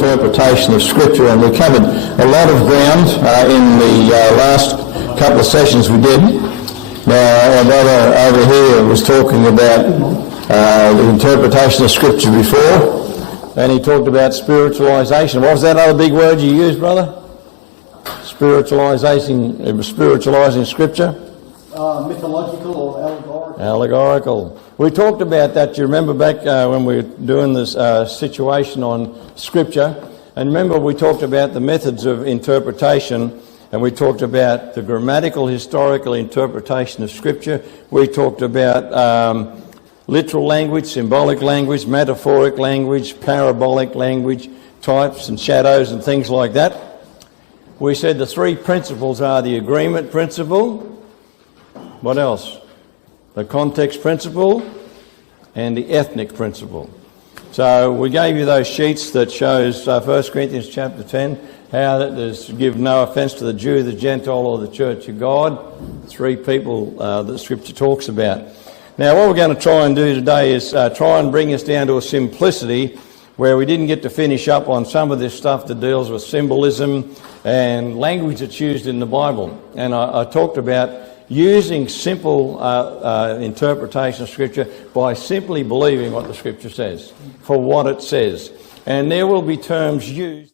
interpretation of Scripture, and we covered a lot of ground in the last couple of sessions we did. Now, our brother over here was talking about the interpretation of Scripture before, and he talked about spiritualisation. What was that other big word you used, brother? Spiritualising Scripture? Mythological or allegorical. Allegorical. We talked about that. You remember back when we were doing this situation on Scripture, and remember we talked about the methods of interpretation, and we talked about the grammatical, historical interpretation of Scripture. We talked about literal language, symbolic language, metaphoric language, parabolic language, types and shadows and things like that. We said the three principles are the agreement principle, what else? The context principle and the ethnic principle. So we gave you those sheets that shows 1 Corinthians chapter 10, how that there's give no offence to the Jew, the Gentile or the Church of God. Three people that Scripture talks about. Now what we're going to try and do today is try and bring us down to a simplicity where we didn't get to finish up on some of this stuff that deals with symbolism and language that's used in the Bible. And I talked about using simple interpretation of Scripture by simply believing what the Scripture says, for what it says. And there will be terms used